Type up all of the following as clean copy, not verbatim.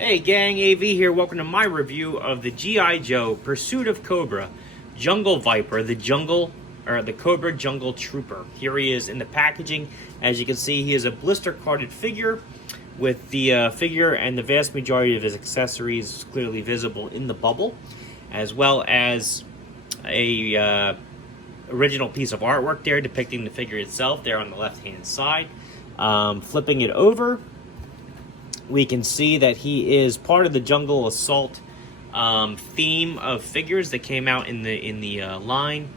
Hey gang, AV here. Welcome to my review of the G.I. Joe Pursuit of Cobra Jungle Viper, the Cobra Jungle Trooper. Here he is in the packaging. As you can see, he is a blister carded figure with the figure and the vast majority of his accessories clearly visible in the bubble, as well as a original piece of artwork there depicting the figure itself there on the left hand side. Flipping it over, we can see that he is part of the Jungle Assault theme of figures that came out in the line.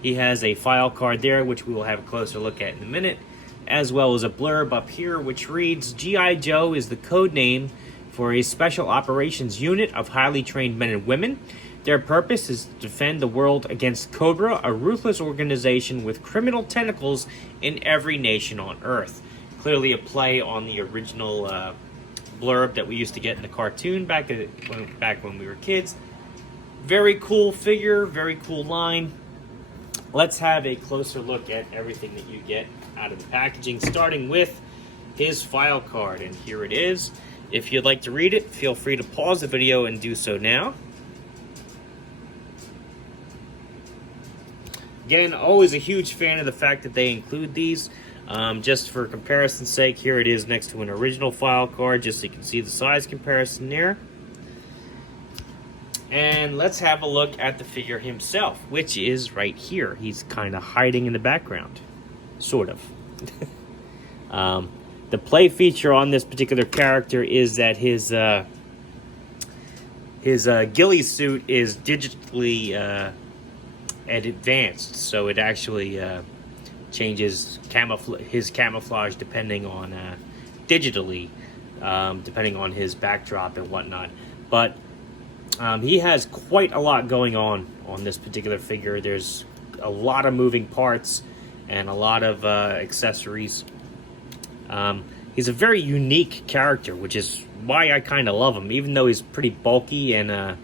He has a file card there, which we will have a closer look at in a minute, as well as a blurb up here, which reads, G.I. Joe is the code name for a special operations unit of highly trained men and women. Their purpose is to defend the world against Cobra, a ruthless organization with criminal tentacles in every nation on Earth. Clearly a play on the original blurb that we used to get in the cartoon back when we were kids. Very cool figure, very cool line. Let's have a closer look at everything that you get out of the packaging, starting with his file card. And here it is. If you'd like to read it, feel free to pause the video and do so now. Again, always a huge fan of the fact that they include these. Just for comparison's sake, here it is next to an original file card, just so you can see the size comparison there. And let's have a look at the figure himself, which is right here. He's kind of hiding in the background, sort of. The play feature on this particular character is that his ghillie suit is digitally advanced, so it actually changes his camouflage depending on digitally, depending on his backdrop and whatnot. But he has quite a lot going on this particular figure. There's a lot of moving parts and a lot of accessories. He's a very unique character, which is why I kind of love him, even though he's pretty bulky and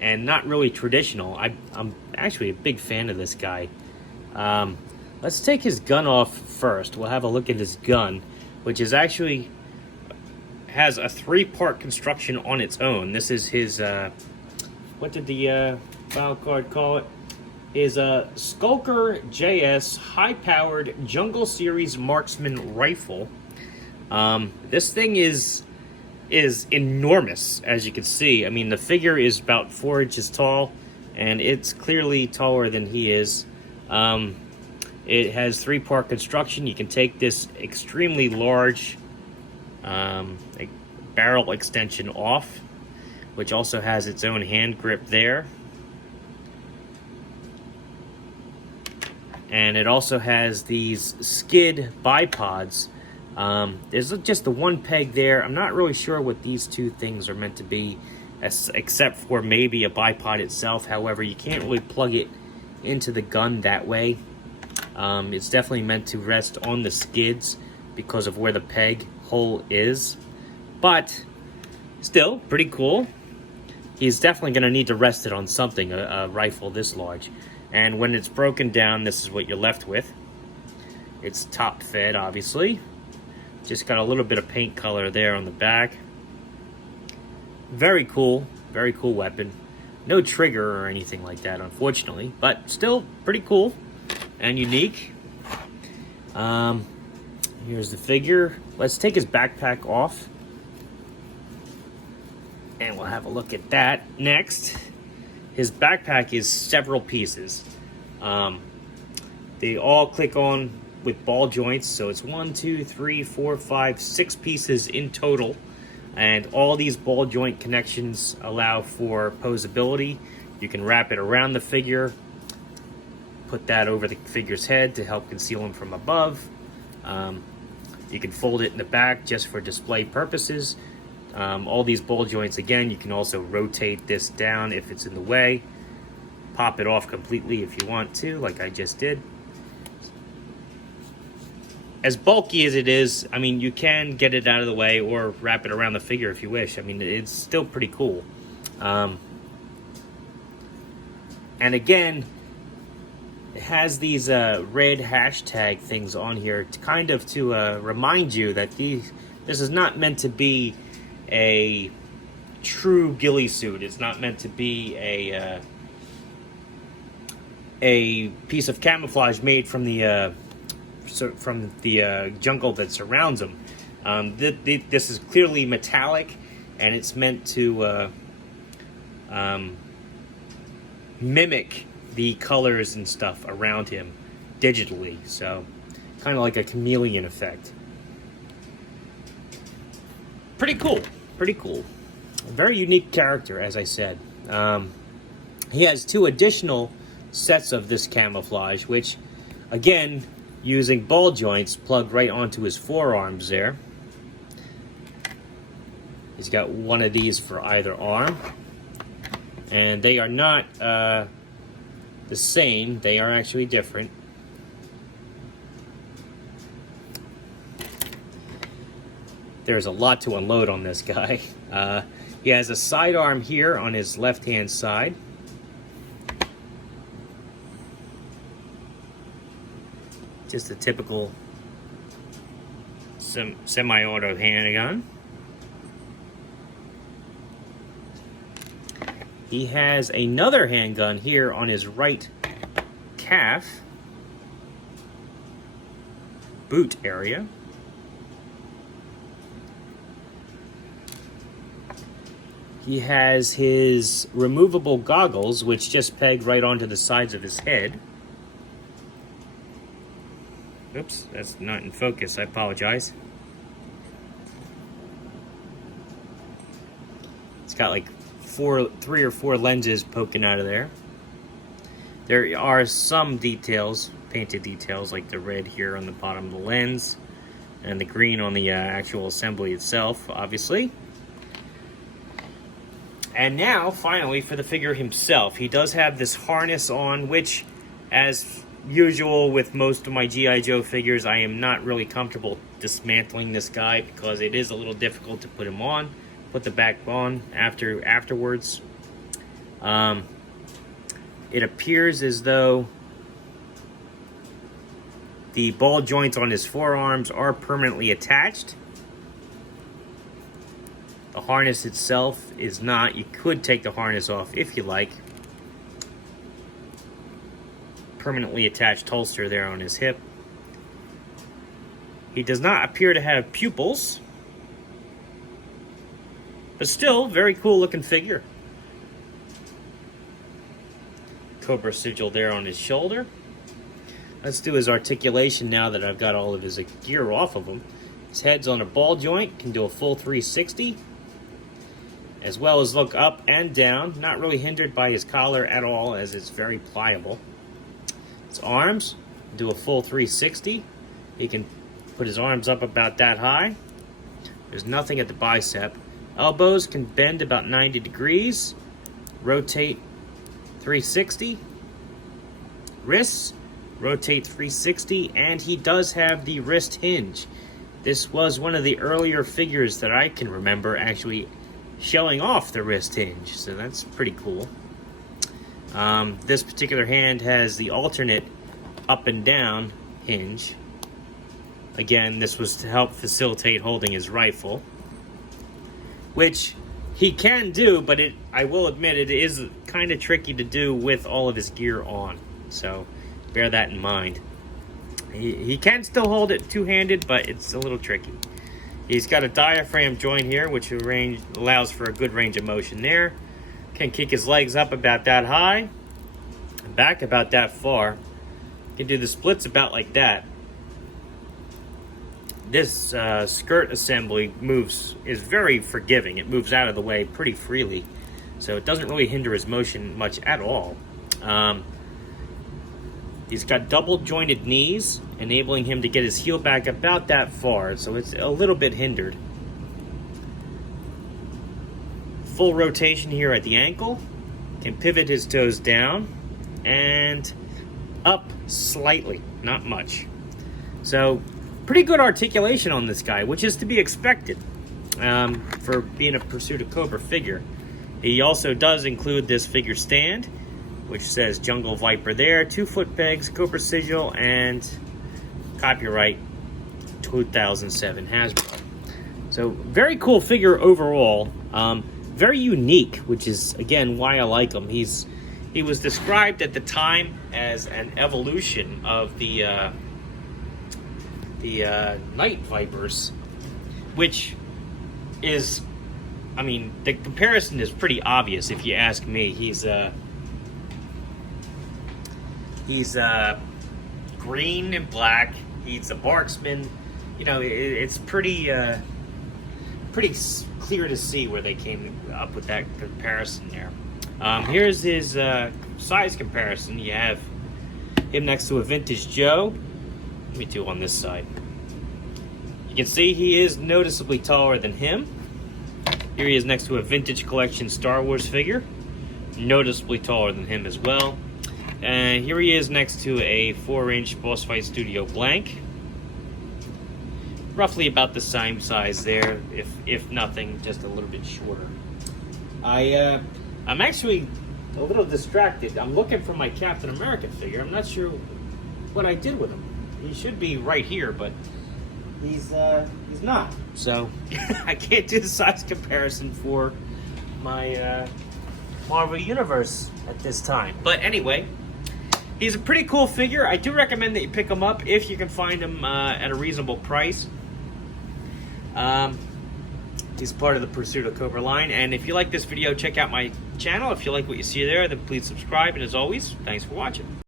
not really traditional. I'm actually a big fan of this guy. Let's take his gun off first. We'll have a look at his gun, which is actually has a 3-part construction on its own. This is his, what did the file card call it? His Skulker JS high-powered Jungle Series Marksman Rifle. This thing is enormous, as you can see. I mean, the figure is about 4 inches tall, and it's clearly taller than he is. It has 3-part construction. You can take this extremely large barrel extension off, which also has its own hand grip there. And it also has these skid bipods. There's just the one peg there. I'm not really sure what these two things are meant to be, except for maybe a bipod itself. However, you can't really plug it into the gun that way. It's definitely meant to rest on the skids because of where the peg hole is. But still, pretty cool. He's definitely going to need to rest it on something, a rifle this large. And when it's broken down, this is what you're left with. It's top fed, obviously. Just got a little bit of paint color there on the back. Very cool weapon. No trigger or anything like that, unfortunately, but still pretty cool and unique. Here's the figure. Let's take his backpack off, and we'll have a look at that next. His backpack is several pieces. They all click on with ball joints, so it's 1, 2, 3, 4, 5, 6 pieces in total. And all these ball joint connections allow for posability. You can wrap it around the figure, put that over the figure's head to help conceal him from above. You can fold it in the back just for display purposes. All these ball joints, again, you can also rotate this down if it's in the way. Pop it off completely if you want to, like I just did. As bulky as it is, I mean, you can get it out of the way or wrap it around the figure if you wish. I mean, it's still pretty cool. And again, it has these red hashtag things on here to kind of remind you that this is not meant to be a true ghillie suit. It's not meant to be a piece of camouflage made from the jungle that surrounds him. This is clearly metallic, and it's meant to mimic the colors and stuff around him digitally. So kind of like a chameleon effect. Pretty cool. Pretty cool. A very unique character, as I said. He has 2 additional sets of this camouflage, which, again, using ball joints, plug right onto his forearms there. He's got one of these for either arm. And they are not the same. They are actually different. There's a lot to unload on this guy. He has a sidearm here on his left-hand side. Just a typical semi-auto handgun. He has another handgun here on his right calf boot area. He has his removable goggles, which just peg right onto the sides of his head. Oops, that's not in focus. I apologize. It's got like 3 or 4 lenses poking out of there. There are some details, painted details, like the red here on the bottom of the lens, and the green on the actual assembly itself, obviously. And now, finally, for the figure himself, he does have this harness on, which, as usual with most of my G.I. Joe figures, I am not really comfortable dismantling this guy because it is a little difficult to put him on, put the back on afterwards. It appears as though the ball joints on his forearms are permanently attached. The harness itself is not. You could take the harness off if you like. Permanently attached holster there on his hip. He does not appear to have pupils, but still, very cool looking figure. Cobra sigil there on his shoulder. Let's do his articulation now that I've got all of his gear off of him. His head's on a ball joint, can do a full 360. As well as look up and down, not really hindered by his collar at all, as it's very pliable. His arms do a full 360. He can put his arms up about that high. There's nothing at the bicep. Elbows can bend about 90 degrees. Rotate 360. Wrists rotate 360, and he does have the wrist hinge. This was one of the earlier figures that I can remember actually showing off the wrist hinge, so that's pretty cool. This particular hand has the alternate up and down hinge. Again, this was to help facilitate holding his rifle, which he can do, but I will admit it is kind of tricky to do with all of his gear on, so bear that in mind. He can still hold it two-handed, but it's a little tricky. He's got a diaphragm joint here, which allows for a good range of motion there. Can kick his legs up about that high, and back about that far. Can do the splits about like that. This skirt assembly is very forgiving. It moves out of the way pretty freely, so it doesn't really hinder his motion much at all. He's got double jointed knees, enabling him to get his heel back about that far, so it's a little bit hindered. Full rotation here at the ankle. Can pivot his toes down and up slightly, not much. So pretty good articulation on this guy, which is to be expected for being a Pursuit of Cobra figure. He also does include this figure stand, which says Jungle Viper there, 2-foot pegs, Cobra sigil, and copyright 2007 Hasbro. So very cool figure overall. Very unique, which is again why I like him. He was described at the time as an evolution of the Night Vipers, which is, I mean, the comparison is pretty obvious if you ask me. He's green and black. He's a marksman. You know, it's pretty clear to see where they came up with that comparison there. Here's his size comparison. You have him next to a vintage Joe. Let me do on this side. You can see he is noticeably taller than him. Here he is next to a vintage collection Star Wars figure, noticeably taller than him as well. And here he is next to a 4-inch Boss Fight Studio blank. Roughly about the same size there, if nothing, just a little bit shorter. I'm actually a little distracted. I'm looking for my Captain America figure. I'm not sure what I did with him. He should be right here, but he's not. So I can't do the size comparison for my Marvel Universe at this time. But anyway, he's a pretty cool figure. I do recommend that you pick him up if you can find him at a reasonable price. He's part of the Pursuit of Cobra line. And if you like this video, check out my channel. If you like what you see there, then please subscribe. And as always, thanks for watching.